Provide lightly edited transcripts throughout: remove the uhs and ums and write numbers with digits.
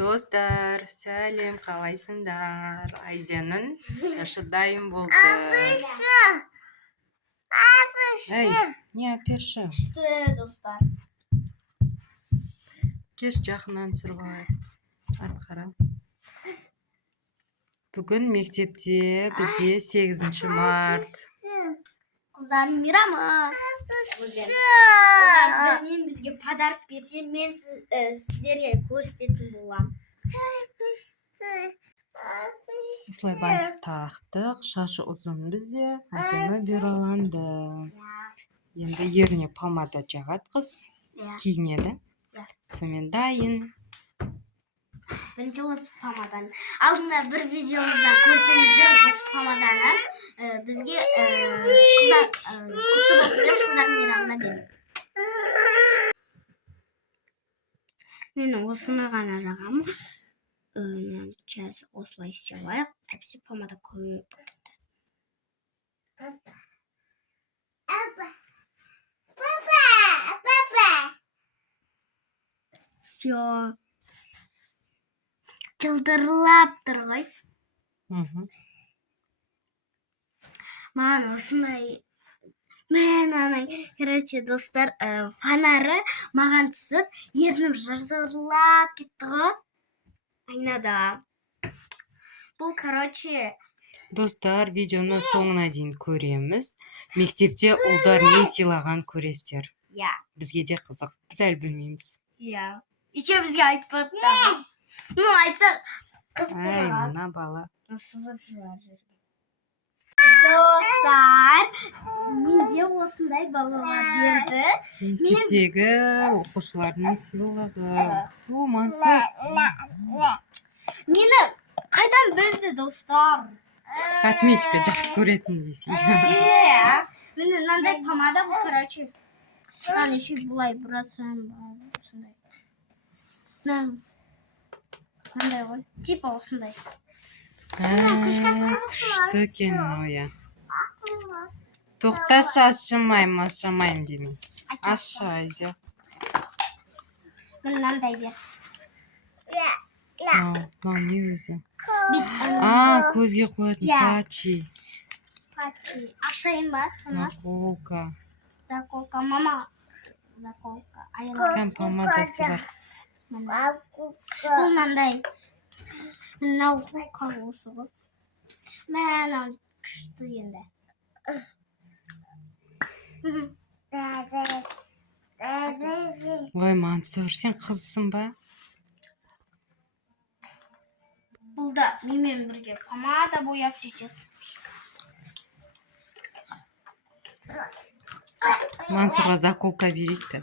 Достар, сәлем, қалайсыңдар? Айзенің шашы дайын болды. Әй, не аперші? İşte dostlar. Кеш жақыннан түсіріп алайық. Арқара. Бүгін мектепте бізде 8 март. Kızlar Mira Bugün bizge pодарок берсе, мен сіздерге көрсететін боламын. Осылай бантик тақтық, шашы ұзын бізде, әдемі бюроланды. Енді еріне помада жағады қыз, киінеді. Сонымен дайын. Бірінші осы помадан. Алдында бір видеомызда көрсеңіздер осы помаданы бізге қыздар құтты болсын деп қыздар мейрамына береді. Мен осыны ғана жағамын. Сейчас осылай істелайық. Әпсе помада көп. Все. Жылдырлап тұр ғой. Маған осындай короче, достар, фонары маған түсіп, ернім жылдырлап кетті ғой. Айнада. Бұл, короче, Достар, видеоны соңына дейін көреміз. Мектепте ұлдар не сыйлаған көресіздер. Бізге де қызық. Біз әлі білмейміз. Еще бізге айтпады. Ну, айтса қыз Әй, мына бала. Сызып жүрер. Достар, менде осындай балалар берді. Мектептегі оқушылардың сыйлығы. О, Мансұр. Мені қайдан білді, достар? Косметика жақсы көретін дейсің. Мені мынандай помада бұл, короче. Мынаны еще бұлай бұрасам. Мынандай ғой. Типа осындай. Күшті екен оя. Тоқташы, ашамайым демей. Ашы, Айзя. Мынандай бер. Мынау не өзі? Бит. Көзге қоятын патчи. Патчи. Ашайын ба? Заколка. Заколка, мама. Заколка. Кәм помадасы бар. Бұл мынандай. Мынау осы ғой. Мынау күшті енді. Ой, Мансұр, сен қызсың ба? Бұл да менімен бірге помада бояп сөйтеді. Мансұрға заколка берейік та.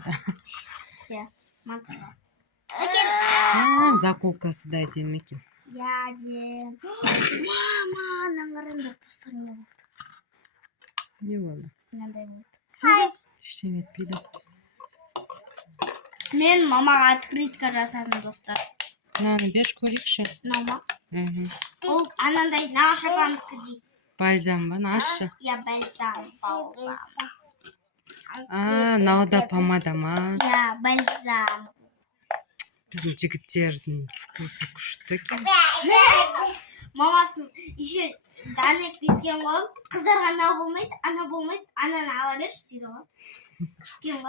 Мансұрға. Заколкасы да әдемі екен. Дем. Мама, наңғарындар тұстарында болды. Не болды? Мынандай болды. Ештеңе етпейді. Мен мамаға открытка жасадым, достар. Мынаны берші көрейікші. Мама. Ол анандай нашапандікі дейді. Бальзам ба, нашы? Бальзам. Мынау да помада ма? Бальзам. Біздің жігіттердің вкусы күшті екен. Мамасын еще дәнек бескен ғой. Қыздарға ана болмайды, ананы ала берші дейді ғой.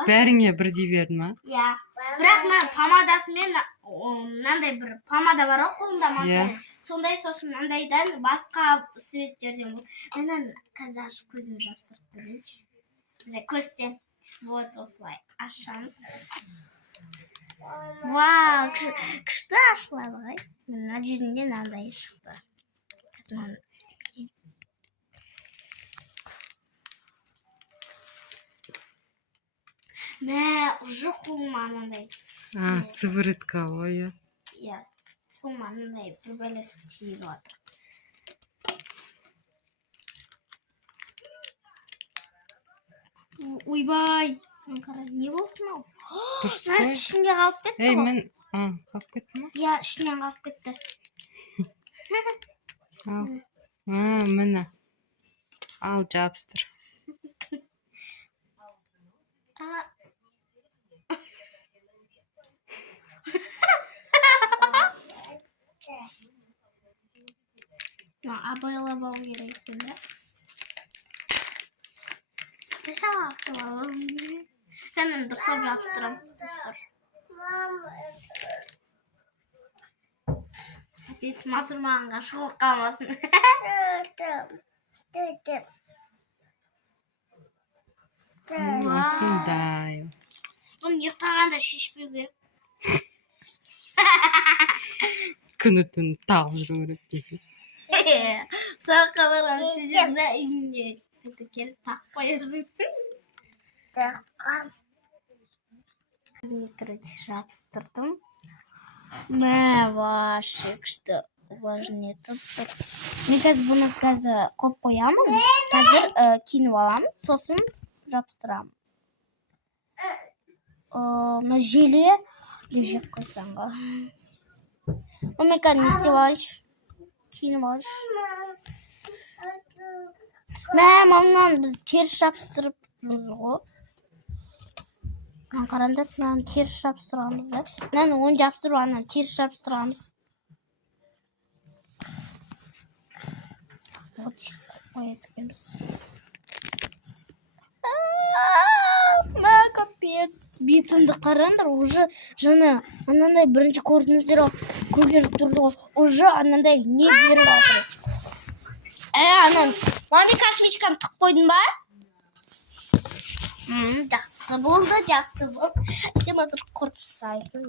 Бәріңе бірдей берді ма? Бірақ мен помадасымен, мынандай бір помада бар ғой қолында мансұрдың. Сондай сосын мынандайдан басқа светтерден болды. Мен қазір ашып көзімді жабыстырып көрейінші. Көрсетем. Вот осылай ашамыз. Вау, күшті ашылады ғой. Мына жерінде мынандай шықты. Уже қолыма мынандай. Сыворотка ғой. Қолыма мынандай бір бәлесі тиіп отыр. Ойбай. Не болды мынау? Дұрыс қой. Ішінде қалып кетті ғой. Мен қалып кетті ма? Ішінен қалып кетті. Міне. Ал жабыстыр. абайлап алу керек екен да. Жапты балам. Сенің дұрыстап жабыстырам. Бес масырмағанға шығып қалмасын. Осындай. Оны ұйықтағанда шешпеу керек. Күні түні тағып жүру керек дейсің. Саққа барған шешесіне үйінде келіп тақып қоясың. Короче, жабыстырдым. Мә, вообще күшті уважение етіп тұр. Мен қазір бұны қойып қоямын. Қазір киініп аламын, сосын жабыстырамын. Мына желе деп жеп қойсам ба. Мен қазір не істеп алайыншы? Киініп алайыншы. Мә, мамнан біз теріс жабыстырыппыз ғой. Қараңдар, мынаны теріс жабыстырғанбыз да. Мынаны оны жабыстырып, ананы теріс жабыстырғанбыз. Вот қоядықпенбіз. Мә, капец. Бетімді қараңдар, уже жаны анандай бірінші көрдіңіздер көгеріп тұрды ғой. Уже анандай не беріп жатыр. Анан, маме космичкам тық қойдың ба? Жақсы болды, жақсы болды. Сен қазір құртсайсың.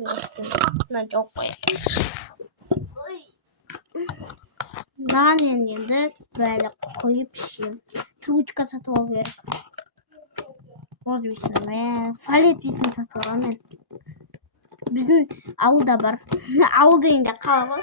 Мына жоқ қояйын. Маған енді бәрі қойып ішем. Трубочка сатып алу керек. Розбейсің, фалет дейсің сатып алған мен. Біздің ауылда бар. Ауылда енді қала ғой.